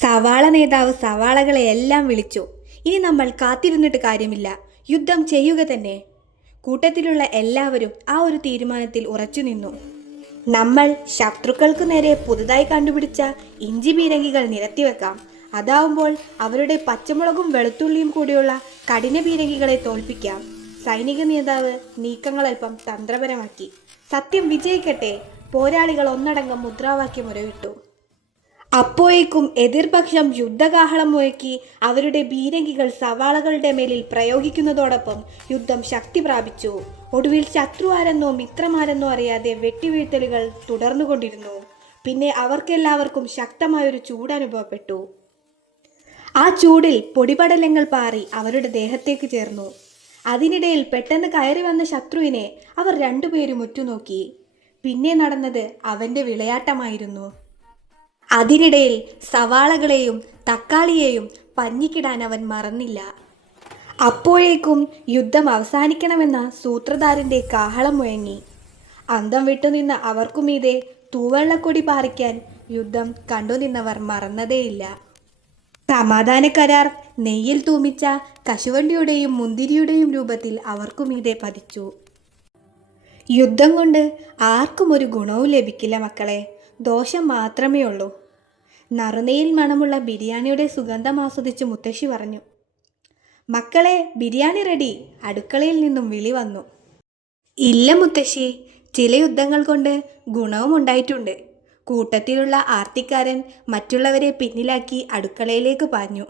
സവാള നേതാവ് സവാളകളെയെല്ലാം വിളിച്ചു. ഇനി നമ്മൾ കാത്തിരുന്നിട്ട് കാര്യമില്ല, യുദ്ധം ചെയ്യുക തന്നെ. കൂട്ടത്തിലുള്ള എല്ലാവരും ആ ഒരു തീരുമാനത്തിൽ ഉറച്ചു നിന്നു. നമ്മൾ ശത്രുക്കൾക്കു നേരെ പുതുതായി കണ്ടുപിടിച്ച ഇഞ്ചി പീരങ്കികൾ നിരത്തിവെക്കാം. അതാവുമ്പോൾ അവരുടെ പച്ചമുളകും വെളുത്തുള്ളിയും കൂടിയുള്ള കഠിന പീരങ്കികളെ തോൽപ്പിക്കാം. സൈനിക നേതാവ് നീക്കങ്ങൾ അല്പം തന്ത്രപരമാക്കി. സത്യം വിജയിക്കട്ടെ! പോരാളികൾ ഒന്നടങ്കം മുദ്രാവാക്യം ഉരവിട്ടു. അപ്പോഴേക്കും എതിർപക്ഷം യുദ്ധകാഹളം മുഴക്കി അവരുടെ പീരങ്കികൾ സവാളകളുടെ മേലിൽ പ്രയോഗിക്കുന്നതോടൊപ്പം യുദ്ധം ശക്തി പ്രാപിച്ചു. ഒടുവിൽ ശത്രു ആരെന്നോ മിത്രമാരെന്നോ അറിയാതെ വെട്ടിവീഴ്ത്തലുകൾ തുടർന്നുകൊണ്ടിരുന്നു. പിന്നെ അവർക്കെല്ലാവർക്കും ശക്തമായൊരു ചൂട് അനുഭവപ്പെട്ടു. ആ ചൂടിൽ പൊടിപടലങ്ങൾ പാറി അവരുടെ ദേഹത്തേക്ക് ചേർന്നു. അതിനിടയിൽ പെട്ടെന്ന് കയറി വന്ന ശത്രുവിനെ അവർ രണ്ടുപേരും ഉറ്റുനോക്കി. പിന്നെ നടന്നത് അവൻ്റെ വിളയാട്ടമായിരുന്നു. അതിനിടയിൽ സവാളകളെയും തക്കാളിയെയും പഞ്ഞിക്കിടാൻ അവൻ മറന്നില്ല. അപ്പോഴേക്കും യുദ്ധം അവസാനിക്കണമെന്ന സൂത്രധാരൻ്റെ കാഹളം മുഴങ്ങി. അന്തം വിട്ടുനിന്ന അവർക്കുമീതെ തൂവെള്ളക്കൊടി പാറിക്കാൻ യുദ്ധം കണ്ടുനിന്നവർ മറന്നതേയില്ല. സമാധാന കരാർ നെയ്യിൽ തൂമിച്ച കശുവണ്ടിയുടെയും മുന്തിരിയുടെയും രൂപത്തിൽ അവർക്കുമീതെ പതിച്ചു. യുദ്ധം കൊണ്ട് ആർക്കും ഒരു ഗുണവും ലഭിക്കില്ല മക്കളെ, ദോഷം മാത്രമേ ഉള്ളൂ. നറുനെയിൽ മണമുള്ള ബിരിയാണിയുടെ സുഗന്ധം ആസ്വദിച്ച് മുത്തശ്ശി പറഞ്ഞു. മക്കളെ, ബിരിയാണി റെഡി! അടുക്കളയിൽ നിന്നും വിളി വന്നു. ഇല്ല മുത്തശ്ശി, ചില യുദ്ധങ്ങൾ കൊണ്ട് ഗുണവും ഉണ്ടായിട്ടുണ്ട്. കൂട്ടത്തിലുള്ള ആർത്തിക്കാരൻ മറ്റുള്ളവരെ പിന്നിലാക്കി അടുക്കളയിലേക്ക് പാഞ്ഞു.